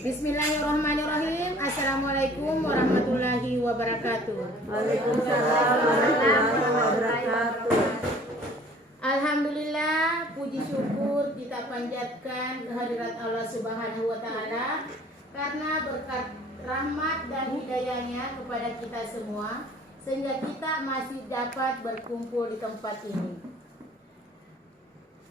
Bismillahirrahmanirrahim. Assalamualaikum warahmatullahi wabarakatuh. Waalaikumsalam warahmatullahi wabarakatuh. Alhamdulillah, puji syukur kita panjatkan kehadirat Allah Subhanahu wa taala karena berkat rahmat dan hidayahnya kepada kita semua sehingga kita masih dapat berkumpul di tempat ini.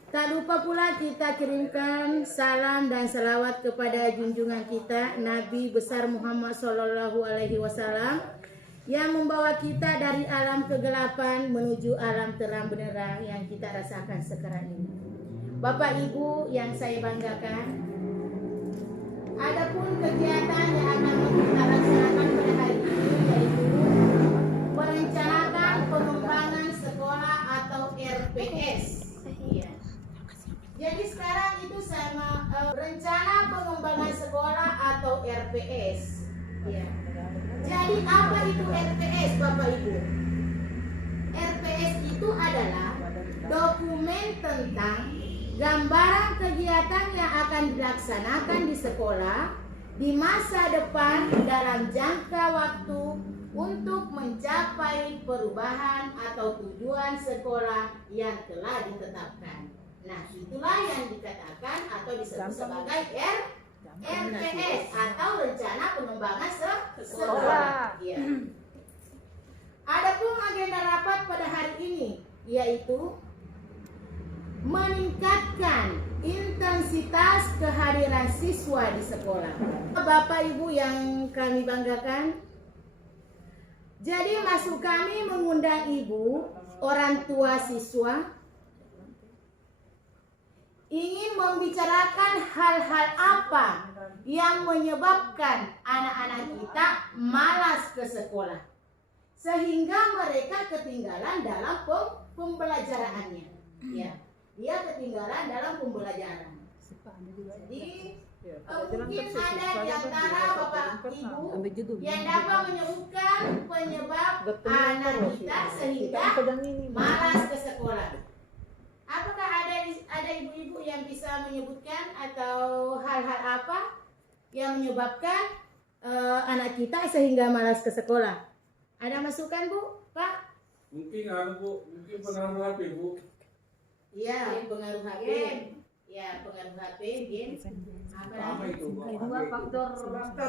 Tak lupa pula kita kirimkan salam dan salawat kepada junjungan kita Nabi besar Muhammad SAW yang membawa kita dari alam kegelapan menuju alam terang benderang yang kita rasakan sekarang ini. Bapak Ibu yang saya banggakan, adapun kegiatan yang akan kita laksanakan pada hari ini yaitu merencanakan pengembangan sekolah atau RPS. Jadi sekarang itu sama rencana pengembangan sekolah atau RPS. Ya. Jadi apa itu RPS, Bapak Ibu? RPS itu adalah dokumen tentang gambaran kegiatan yang akan dilaksanakan di sekolah di masa depan dalam jangka waktu untuk mencapai perubahan atau tujuan sekolah yang telah ditetapkan. Nah, itulah yang dikatakan atau disebut sebagai RPS atau rencana pengembangan sekolah. Ya. Adapun agenda rapat pada hari ini yaitu meningkatkan intensitas kehadiran siswa di sekolah. Bapak Ibu yang kami banggakan, jadi maksud kami mengundang ibu, orang tua siswa ingin membicarakan hal-hal apa yang menyebabkan anak-anak kita malas ke sekolah sehingga mereka ketinggalan dalam pembelajarannya. Ya, dia ketinggalan dalam pembelajaran. Jadi mungkin ada di antara Bapak Ibu yang dapat menyebutkan penyebab anak kita sehingga malas ke sekolah. Apakah ada ibu-ibu yang bisa menyebutkan atau hal-hal apa yang menyebabkan anak kita sehingga malas ke sekolah? Ada masukan, Bu? Pak? Mungkin mungkin pengaruh HP, Bu. Iya, pengaruh HP. Ya, pengaruh HP, game. Apa itu, Bu? Kedua faktor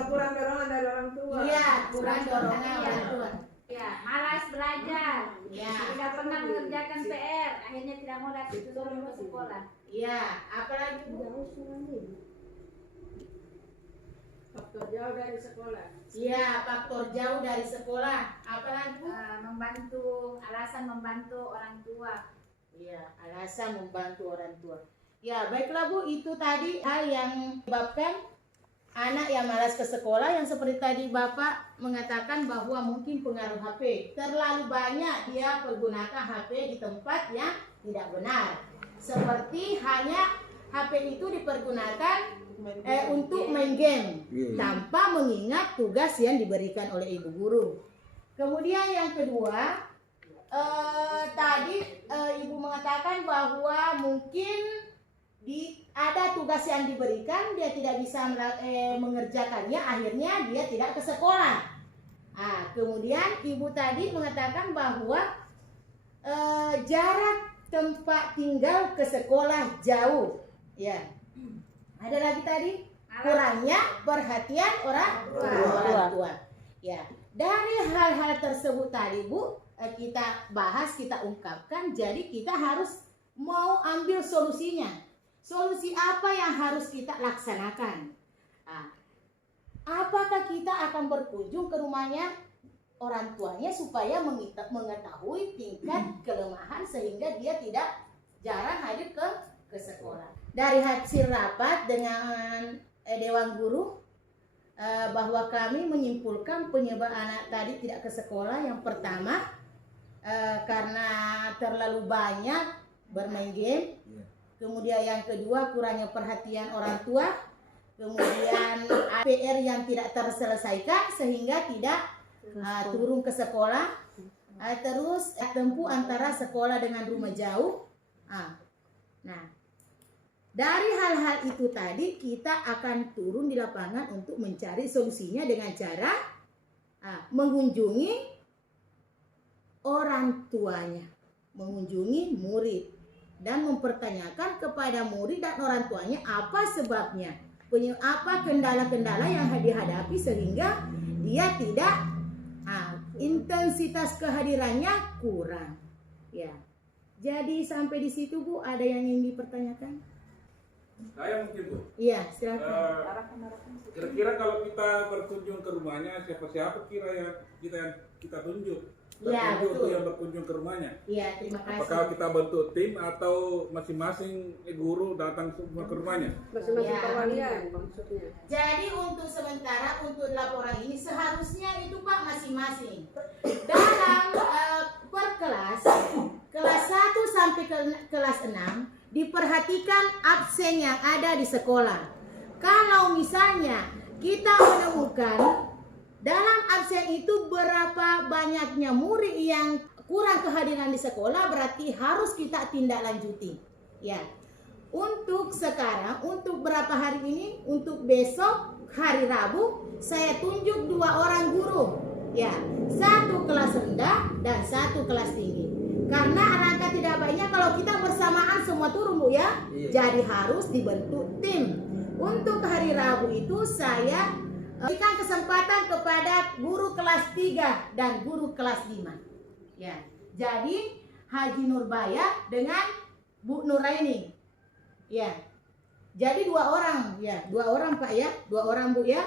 kurang dorongan dari orang tua. Iya, kurang dorongan orang tua. Ya, malas belajar, Ya. tidak pernah mengerjakan PR, akhirnya tidak mau disuruh ke sekolah. Iya, apalagi Bu? Faktor jauh dari sekolah. Iya, faktor jauh dari sekolah. Apalagi Bu? Alasan membantu orang tua. Iya, alasan membantu orang tua. Ya, baiklah Bu, itu tadi hal yang menyebabkan anak yang malas ke sekolah yang seperti tadi Bapak mengatakan bahwa mungkin pengaruh HP. Terlalu banyak dia pergunakan HP di tempat yang tidak benar. Seperti hanya HP itu dipergunakan untuk main game tanpa mengingat tugas yang diberikan oleh ibu guru. Kemudian yang kedua, tadi ibu mengatakan bahwa mungkin ada tugas yang diberikan dia tidak bisa mengerjakannya, akhirnya dia tidak ke sekolah. Nah, kemudian ibu tadi mengatakan bahwa jarak tempat tinggal ke sekolah jauh. Ya. Ada lagi tadi kurangnya perhatian orang tua. Ya. Dari hal-hal tersebut tadi Bu, kita bahas, kita ungkapkan, jadi kita harus mau ambil solusinya. Solusi apa yang harus kita laksanakan? Nah, apakah kita akan berkunjung ke rumahnya orang tuanya supaya mengetahui tingkat kelemahan sehingga dia tidak jarang hadir ke sekolah. Dari hasil rapat dengan Dewan Guru bahwa kami menyimpulkan penyebab anak tadi tidak ke sekolah yang pertama karena terlalu banyak bermain game. Kemudian yang kedua kurangnya perhatian orang tua. Kemudian PR yang tidak terselesaikan sehingga tidak turun ke sekolah. Terus tempuh antara sekolah dengan rumah jauh. Nah, Dari hal-hal itu tadi kita akan turun di lapangan untuk mencari solusinya dengan cara mengunjungi orang tuanya, mengunjungi murid dan mempertanyakan kepada murid dan orang tuanya apa sebabnya, apa kendala-kendala yang dihadapi sehingga dia tidak intensitas kehadirannya kurang. Ya. Jadi sampai di situ Bu, ada yang ingin dipertanyakan? Saya mungkin Bu. Iya, silakan. Kira-kira kalau kita berkunjung ke rumahnya, siapa kira yang kita tunjuk? Ya, Berkunjung betul. yang berkunjung ke rumahnya. Iya, terima kasih. Apakah kita bentuk tim atau masing-masing guru datang semua ke rumahnya? Masing-masing Ya. perwalian maksudnya. Jadi untuk sementara untuk laporan ini seharusnya itu Pak masing-masing. Dalam per kelas 1 sampai ke kelas 6 diperhatikan absen yang ada di sekolah. Kalau misalnya kita menemukan dalam absen itu berapa banyaknya murid yang kurang kehadiran di sekolah, berarti harus kita tindak lanjuti. Ya. Untuk sekarang, untuk berapa hari ini, untuk besok hari Rabu, saya tunjuk 2 orang guru. Ya, 1 kelas rendah dan 1 kelas tinggi. Karena alangkah tidak baiknya kalau kita bersamaan semua turun Bu ya. Jadi harus dibentuk tim. Untuk hari Rabu itu saya berikan kesempatan kepada guru kelas 3 dan guru kelas 5. Ya. Jadi Haji Nurbaya dengan Bu Nuraini. Ya. Jadi 2 orang ya, 2 orang Pak ya, 2 orang Bu ya.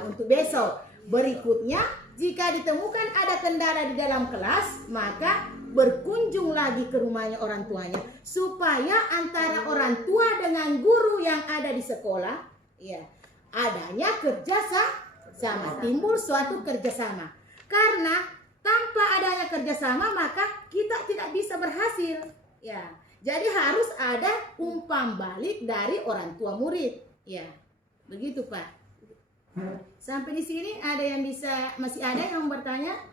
Untuk besok. Berikutnya jika ditemukan ada kendala di dalam kelas, maka berkunjung lagi ke rumahnya orang tuanya supaya antara orang tua dengan guru yang ada di sekolah ya adanya kerjasama, timbul suatu kerjasama. Karena tanpa adanya kerjasama maka kita tidak bisa berhasil. Ya, jadi harus ada umpan balik dari orang tua murid. Ya, begitu Pak. Sampai di sini masih ada yang bertanya?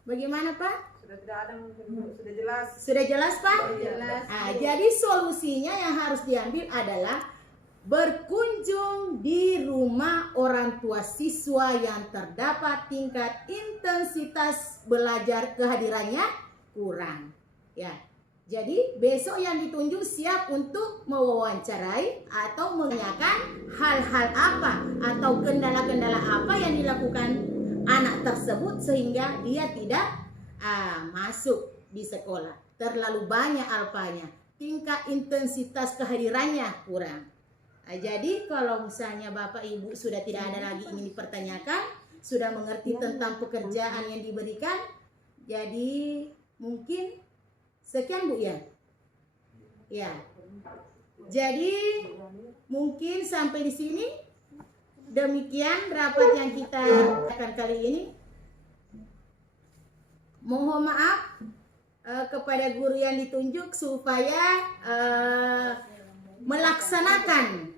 Bagaimana Pak? Sudah tidak ada mungkin Bu, sudah jelas. Sudah jelas Pak? Jelas. Jadi solusinya yang harus diambil adalah berkunjung di rumah orang tua siswa yang terdapat tingkat intensitas belajar kehadirannya kurang. Ya. Jadi besok yang ditunjuk siap untuk mewawancarai atau menanyakan hal-hal apa atau kendala-kendala apa yang dilakukan anak tersebut sehingga dia tidak masuk di sekolah. Terlalu banyak alfanya, tingkat intensitas kehadirannya kurang. Jadi kalau misalnya Bapak Ibu sudah tidak ada lagi ingin dipertanyakan, sudah mengerti tentang pekerjaan yang diberikan, jadi mungkin sekian Bu ya. Ya. Jadi mungkin sampai di sini. Demikian rapat yang kita lakukan kali ini. Mohon maaf kepada guru yang ditunjuk supaya melaksanakan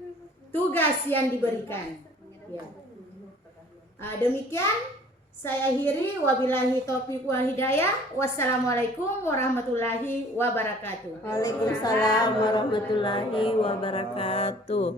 tugas yang diberikan. Ya. Demikian saya akhiri, wabillahi taufiq wal hidayah. Wassalamualaikum warahmatullahi wabarakatuh. Waalaikumsalam warahmatullahi wabarakatuh.